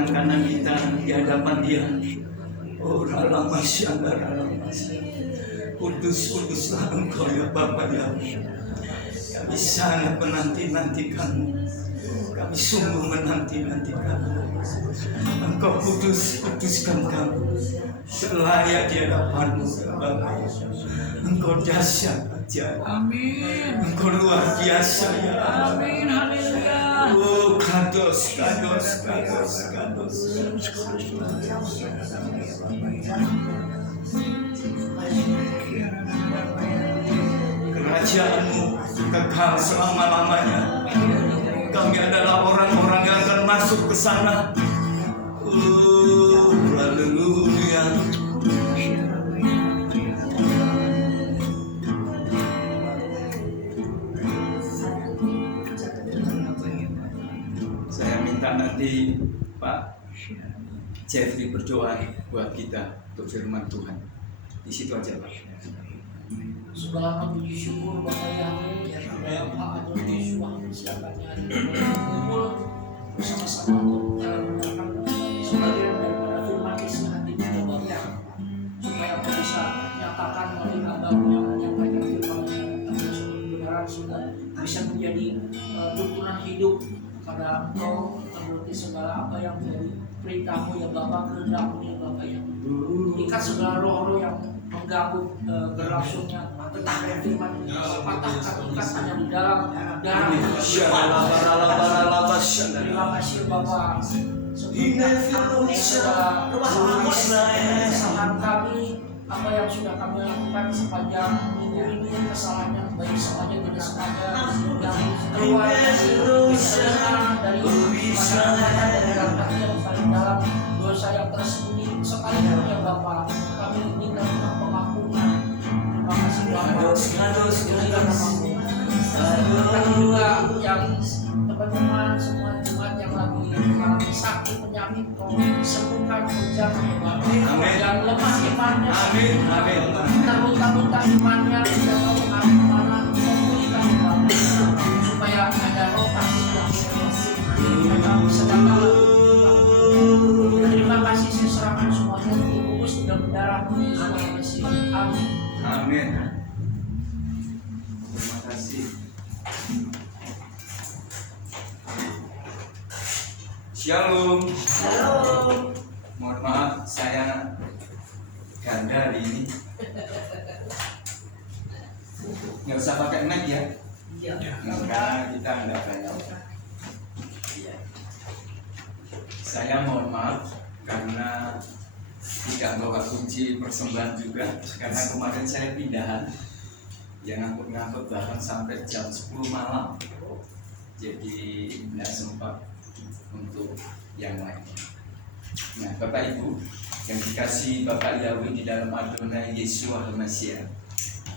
tangan kanan kita di hadapan Dia. Oh lama syangga lama. Kudus-kuduslah Engkau ya Bapa ya. Kami sangat menanti-nantikan. Kami sungguh menanti-nantikan. Engkau kuduskan kami. Selayak di hadapan-Mu ya Bapa. Engkau dahsyat aja. Amin. Engkau luar biasa ya. Amin. Haleluya. Oh kados. Kerajaan-Mu kekal selama-lamanya. Kami adalah orang-orang yang akan masuk ke sana. Haleluya. Saya minta nanti Pak Jeffrey berdoa buat kita untuk firman Tuhan. Di situ aja Pak. Segala puji syukur Bapak Yahweh yang sudah Pak Adon Yesua siapanya hari ini berkumpul bersama-sama untuk mendengarkan sebagian daripada firman isi hati kita Bapak, supaya Kau bisa nyatakan melalui hamba-Mu yang menyampaikan firman-Nya kebenaran sehingga bisa menjadi tuntunan hidup kepada Engkau menuruti segala apa yang menjadi perintah-Mu ya Bapak, kehendak-Mu ya Bapak ya. Ikat segala roh-roh yang mengganggu berlangsungnya pentahbiran firman, patahkan ikatannya di dalam darah Yesus. Terima kasih Bapa. Sebelumnya ampuni segala kesalahan kami, apa yang sudah kami lakukan sepanjang minggu ini, kesalahannya baik sengaja tidak sengaja yang keluar dari masyarakat dari dalam hati yang paling dalam, dosa yang tersembunyi sekalipun ya Bapa, kami inginkan pengampunan. Terima kasih Bapak. Kami juga yang teman-teman semua jemaat yang lagi mengalami sakit penyakit, Kau sembuhkan, menjaga Bapak. Yang lemah imannya, terluka-luka imannya, tidak tahu kemana, memulihkan Bapak, supaya ada roh kasih yang kami sedang terima kasih, saya serahkan semuanya dibungkus di dalam darah Yesus. Amin. Amin. Terima kasih. Shalom. Halo. Mohon maaf saya ganda hari ini. Nggak usah pakai mic ya. Iya. Karena kita nggak banyak. Iya. Saya mohon maaf karena tidak bawa kunci persembahan juga, karena kemarin saya pindahan yang ngangkut-ngangkut bahkan sampai jam 10 malam, jadi tidak sempat untuk yang lain. Nah Bapak Ibu yang dikasih Bapak Yahweh di dalam Adonai Yesua Al-Masih,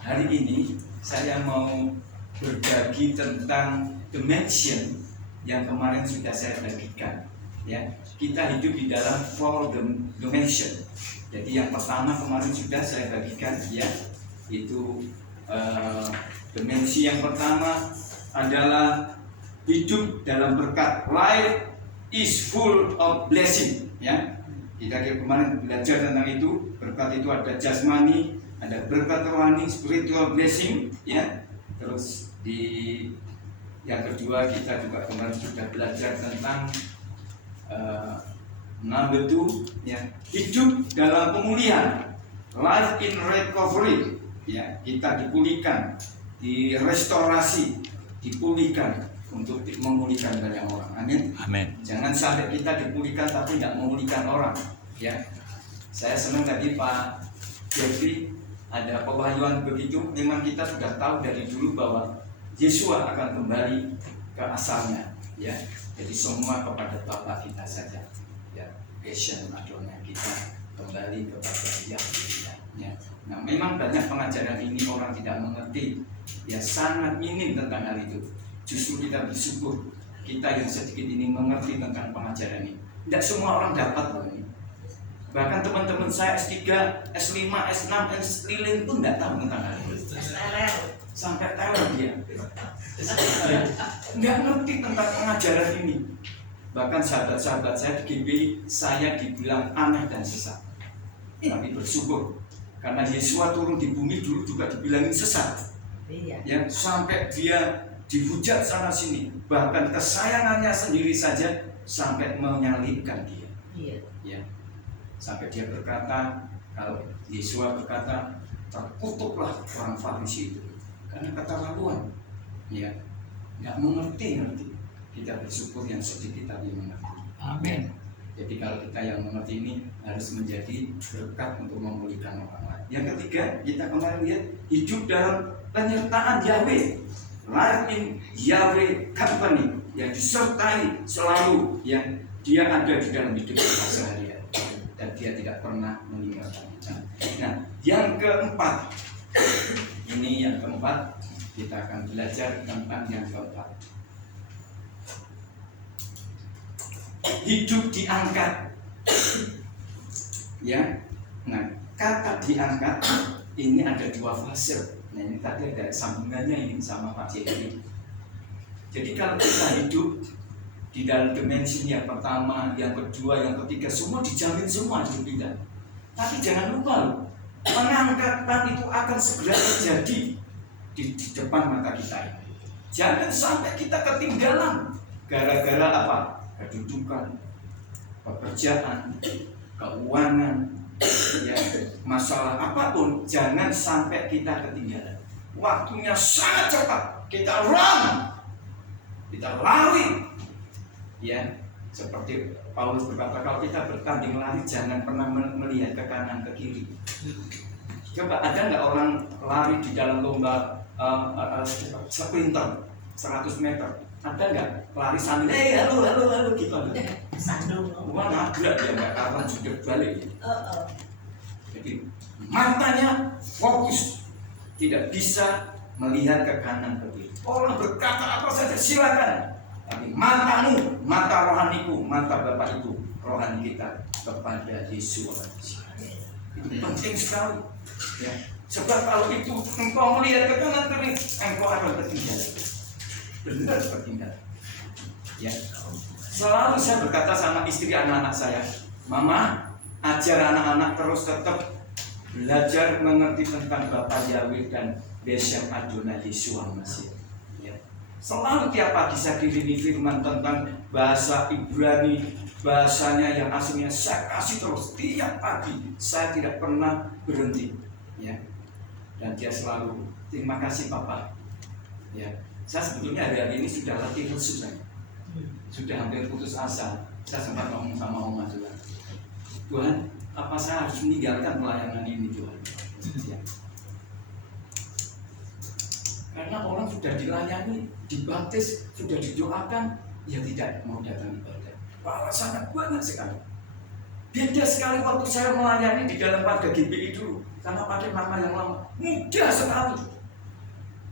hari ini saya mau berbagi tentang dimension yang kemarin sudah saya bagikan. Ya, kita hidup di dalam 4 dimension. Jadi yang pertama kemarin sudah saya bagikan, ya, itu dimensi yang pertama adalah hidup dalam berkat. Life is full of blessing. Ya, kita kemarin belajar tentang itu. Berkat itu ada jasmani, ada berkat rohani, spiritual blessing. Ya, terus di yang kedua kita juga kemarin sudah belajar tentang number 2, ya, hidup dalam pemulihan, life in recovery, ya, kita dipulihkan, direstorasi, dipulihkan untuk memulihkan banyak orang. Amin. Amin. Jangan sampai kita dipulihkan tapi tidak memulihkan orang, ya. Saya senang tadi Pak Jeffrey ada pewahyuan begitu. Memang kita sudah tahu dari dulu bahwa Yesua akan kembali ke asalnya, ya. Jadi semua kepada Bapa kita saja, ya, passion Adonai kita kembali kepada Yahweh, ya. Nah memang banyak pengajaran ini orang tidak mengerti, ya, sangat minim tentang hal itu. Justru kita bersyukur kita yang sedikit ini mengerti tentang pengajaran ini. Tidak semua orang dapat loh ini. Bahkan teman-teman saya S3, S5, S6, S lilin pun tidak tahu tentang hal itu. Sampai teler dia. Nggak ngerti tentang pengajaran ini. Bahkan sahabat-sahabat saya di GBI, saya dibilang aneh dan sesat. Tapi bersyukur karena Yesus turun di bumi dulu juga dibilangin sesat. Iya. Ya, sampai dia dihujat sana sini, bahkan kesayangannya sendiri saja sampai menyalibkan dia. Iya. Ya, sampai dia berkata, kalau Yesus berkata, terkutuklah orang Farisi itu karena keterlaluan. Ya, nggak mengerti. Kita bersyukur yang sedikit tadi mengerti. Amin. Jadi kalau kita yang mengerti ini harus menjadi berkat untuk memulihkan orang lain. Yang ketiga, kita kemarin lihat hidup dalam penyertaan Yahweh, life in Yahweh company, yang disertai selalu, yang dia ada di dalam hidup kita sehari-hari dan dia tidak pernah meninggalkan kita. Nah, yang keempat, ini yang keempat, kita akan belajar tentang yang keempat. Hidup diangkat, ya. Nah, kata diangkat ini ada dua fase. Nah, ini tadi ada sambungannya ini sama Pak Cedi. Jadi kalau kita hidup di dalam dimensi yang pertama, yang kedua, yang ketiga, semua dijamin semua hidup kita. Tapi jangan lupa loh, pengangkatan itu akan segera terjadi di depan mata kita. Jangan sampai kita ketinggalan gara-gara apa? Kedudukan, pekerjaan, keuangan, ya, masalah apapun, jangan sampai kita ketinggalan. Waktunya sangat cepat, kita run, kita lari, ya. Seperti Paulus berkata, kalau kita bertanding lari, jangan pernah melihat ke kanan ke kiri. Coba ada nggak orang lari di dalam lomba sprinter 100 meter? Ada nggak lari sambil halo gitu? Sandung. Wah, nabrak dia nggak kapan sudah balik. Jadi matanya fokus, tidak bisa melihat ke kanan ke kiri. Orang berkata apa saja silakan, tapi matamu, mata rohaniku, mata Bapak Ibu, rohani kita kepada Yesus. Itu penting sekali. Ya. Sebab kalau itu engkau melihat ke kanan ke kiri, engkau akan ketinggalan. Benar ketinggalan. Ya. Selalu saya berkata sama istri anak-anak saya, Mama, ajar anak-anak terus tetap belajar mengerti tentang Bapak Yahweh dan Beshem Adonai Yeshua Masih. Ya. Selalu tiap pagi saya kirimi firman tentang bahasa Ibrani, bahasanya yang aslinya saya kasih terus tiap pagi. Saya tidak pernah berhenti. Ya. Dan dia selalu, terima kasih Papa. Ya. Saya sebetulnya hari-hari ini sudah latih khusus, sudah hampir putus asa. Saya sempat ngomong sama Oma juga, Tuhan, apa saya harus meninggalkan pelayanan ini Tuhan? Ya. Karena orang sudah dilayani, dibaptis, sudah didoakan, ya tidak mau datang ibadah. Wah, sangat banyak sekali. Beda sekali waktu saya melayani di dalam warga GBI dulu, sama pakai nama yang lama, mudah sekali.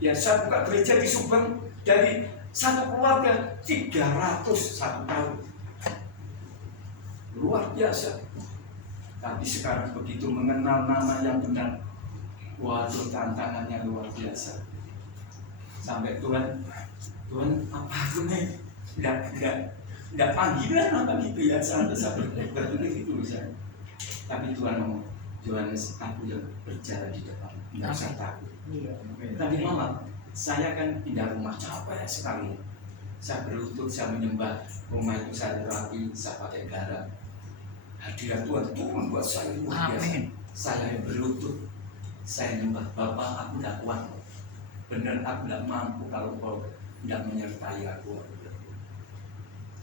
Ya, saya buka gereja di Subang, dari satu keluarga 300 satu tahun, luar biasa. Tapi sekarang begitu mengenal nama yang benar, waduh tantangannya luar biasa. Sampai Tuhan apa itu nih? Tidak panggilan apa gitu ya, sampai berpikir gitu misalnya. Tapi Tuhan ngomong, Yohanes, aku yang berjalan di depan, tidak usah takut. Tadi malam saya kan pindah rumah, capek sekali. Saya berlutut, saya menyembah. Rumah itu saya rapi, saya pakai garam. Hadirat Tuhan turun buat saya luar biasa. Saya berlutut, saya menyembah. Bapak, aku tidak kuat. Benar, aku tidak mampu kalau kau tidak menyertai aku.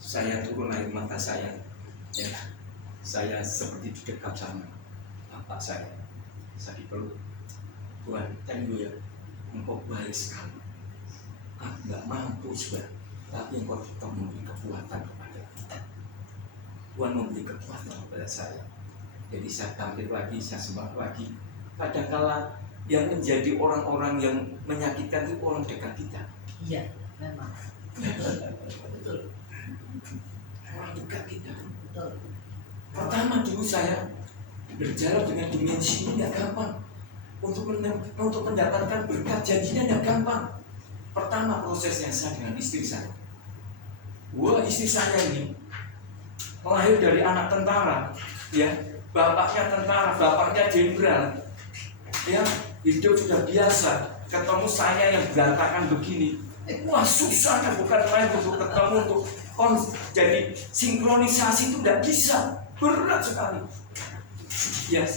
Saya turun air mata saya. Ya, saya seperti didekap sama bapak saya. Saya dipeluk. Tuhan, thank you ya, engkau baik sekali. Aku nggak mampu sudah, tapi engkau tetap memberi kekuatan kepada kita. Tuhan memberi kekuatan kepada saya. Jadi saya tampil lagi, saya sembah lagi. Kadangkala yang menjadi orang-orang yang menyakitkan itu orang dekat kita. Iya, memang. Betul. Orang dekat kita. Betul. Pertama dulu saya berjalan dengan dimensi ini nggak gampang. Untuk mendapatkan berkat janjinya tidak gampang. Pertama prosesnya saya dengan istri saya. Wah, istri saya ini lahir dari anak tentara, ya, bapaknya tentara, bapaknya jenderal, ya, hidup sudah biasa, ketemu saya yang berantakan begini, wah susahnya bukan main untuk ketemu, untuk jadi sinkronisasi itu tidak bisa, berat sekali. Ya,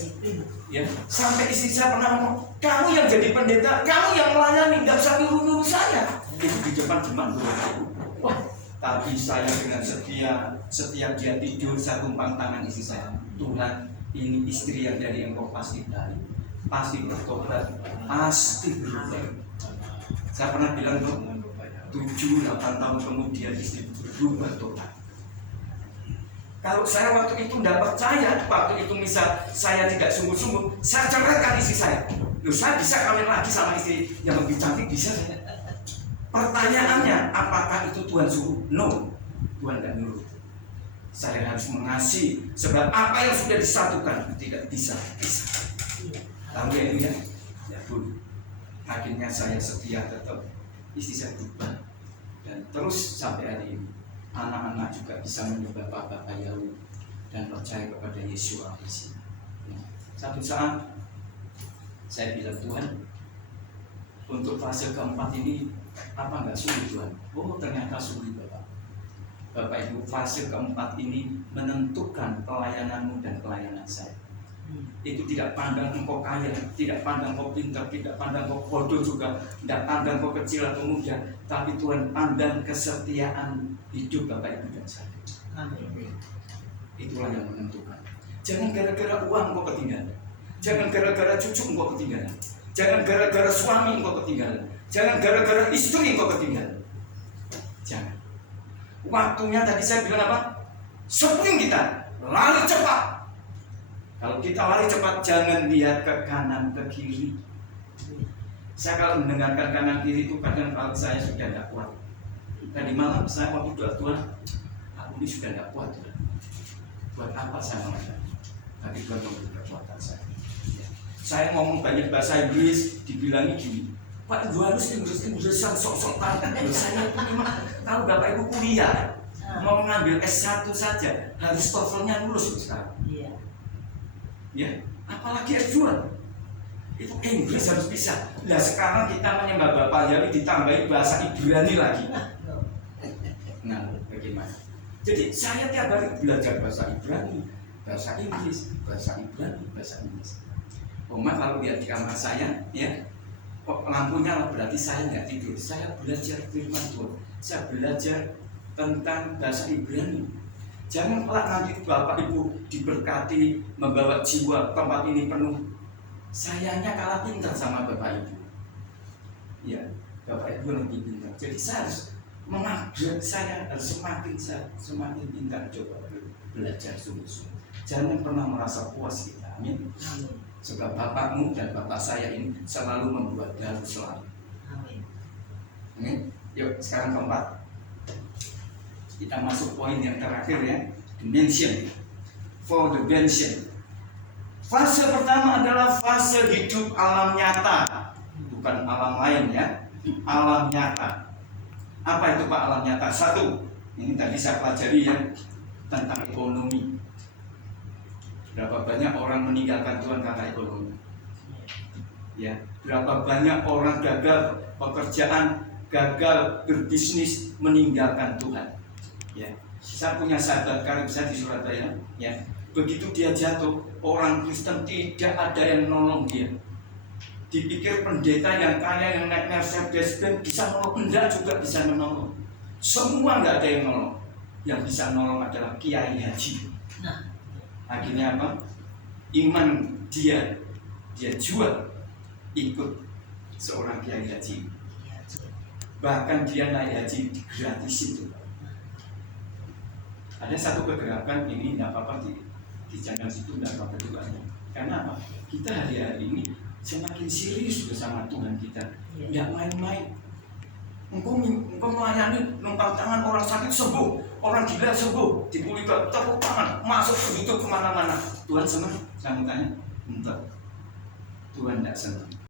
ya, sampai istri saya pernah ngomong, kamu yang jadi pendeta, kamu yang melayani, nggak usah nyuruh-nyuruh saya. Itu di depan teman. Wah, tapi saya dengan setiap dia tidur, saya tumpang tangan istri saya. Tuhan, ini istri yang dari Engkau pasti baik, pasti bertobat, pasti berubah. Saya pernah bilang tuh, 7-8 tahun kemudian istri berubah tobat. Kalau saya waktu itu tidak percaya, waktu itu misal saya tidak sungguh-sungguh, saya ceraikan istri saya. Loh, saya bisa kawin lagi sama istri yang lebih cantik, bisa. Pertanyaannya, apakah itu Tuhan suruh? No, Tuhan tidak nyuruh. Saya harus mengasihi, sebab apa yang sudah disatukan tidak bisa. Tahu ya itu ya? Ya dulu. Akhirnya saya setia tetap, istri saya berubah, dan terus sampai hari ini. Anak-anak juga bisa menyembah Bapak Yahweh dan percaya kepada Yesus Almasih. Satu saat saya bilang, Tuhan, untuk fase keempat ini apa nggak sulit Tuhan? Oh, ternyata sulit Bapak. Bapak Ibu, fase keempat ini menentukan pelayananmu dan pelayanan saya. Itu tidak pandang engkau kaya, tidak pandang engkau pintar, tidak pandang engkau bodoh juga, tidak pandang engkau kecil atau muda, tapi Tuhan pandang kesetiaan hidup Bapak Ibu dan saya. Amin. Itulah yang menentukan. Jangan gara-gara uang engkau ketinggalan, jangan gara-gara cucu engkau ketinggalan, jangan gara-gara suami engkau ketinggalan, jangan gara-gara istri engkau ketinggalan. Jangan. Waktunya tadi saya bilang apa? Sprint kita, lari cepat. Kalau kita lari cepat, jangan lihat ke kanan, ke kiri. Saya kalau mendengarkan kanan kiri itu kadang kalau saya sudah tidak kuat. Tadi malam saya waktu doa, Tuhan, aku ini sudah tidak kuat Tuhan. Buat apa saya mengatakan? Tapi Tuhan memberi kekuatan saya. Saya ngomong banyak bahasa Inggris, dibilangi gini, Pak Yohanes Inggrisan sok-sok tangan. Saya memang kalau Bapak Ibu kuliah mau mengambil S1 saja harus TOEFL-nya lulus sekarang. Ya, apalagi S2 itu Inggris harus bisa. Nah sekarang kita menyembah Bapak Yahweh ditambahi bahasa Ibrani lagi. Nah, bagaimana? Jadi saya tiap hari belajar bahasa Ibrani, bahasa Inggris, bahasa Ibrani, bahasa Inggris. Oma kalau lihat di kamar saya, ya, kok lampunya berarti saya nggak tidur. Saya belajar firman Tuhan. Saya belajar tentang bahasa Ibrani. Jangan kelak nanti Bapak Ibu diberkati membawa jiwa tempat ini penuh. Sayangnya kalah pintar sama Bapak Ibu. Ya, Bapak Ibu lebih pintar. Jadi saya harus mengupgrade, saya harus semakin pintar coba belajar sungguh-sungguh. Jangan pernah merasa puas kita. Amin. Sebab Bapakmu dan Bapak saya ini selalu membuat dalu selalu. Amin. Yuk sekarang keempat. Kita masuk poin yang terakhir ya, dimension. For the dimension. Fase pertama adalah fase hidup alam nyata, bukan alam lain ya, alam nyata. Apa itu Pak alam nyata? Satu, ini tadi saya pelajari ya, tentang ekonomi. Berapa banyak orang meninggalkan Tuhan karena ekonomi? Ya, berapa banyak orang gagal pekerjaan, gagal berbisnis, meninggalkan Tuhan. Ya, saya punya sahabat karib saya di Surabaya. Ya, begitu dia jatuh, orang Kristen tidak ada yang nolong dia. Dipikir pendeta yang kaya yang naik Mercedes Benz bisa nolong, enggak juga bisa menolong. Semua enggak ada yang nolong. Yang bisa nolong adalah kiai haji. Akhirnya apa? Iman dia jual ikut seorang kiai haji. Bahkan dia naik haji gratis itu. Ada satu kegerakan ini tidak apa-apa di channel situ tidak apa-apa juga. Karena apa? Kita hari-hari ini semakin serius bersama Tuhan kita, tidak main-main. Engkau melayani numpang tangan orang sakit sembuh, orang gila sembuh, dipulihkan, tepuk tangan, masuk ke YouTube kemana-mana. Tuhan senang? Saya mau tanya, enggak. Tuhan tidak senang.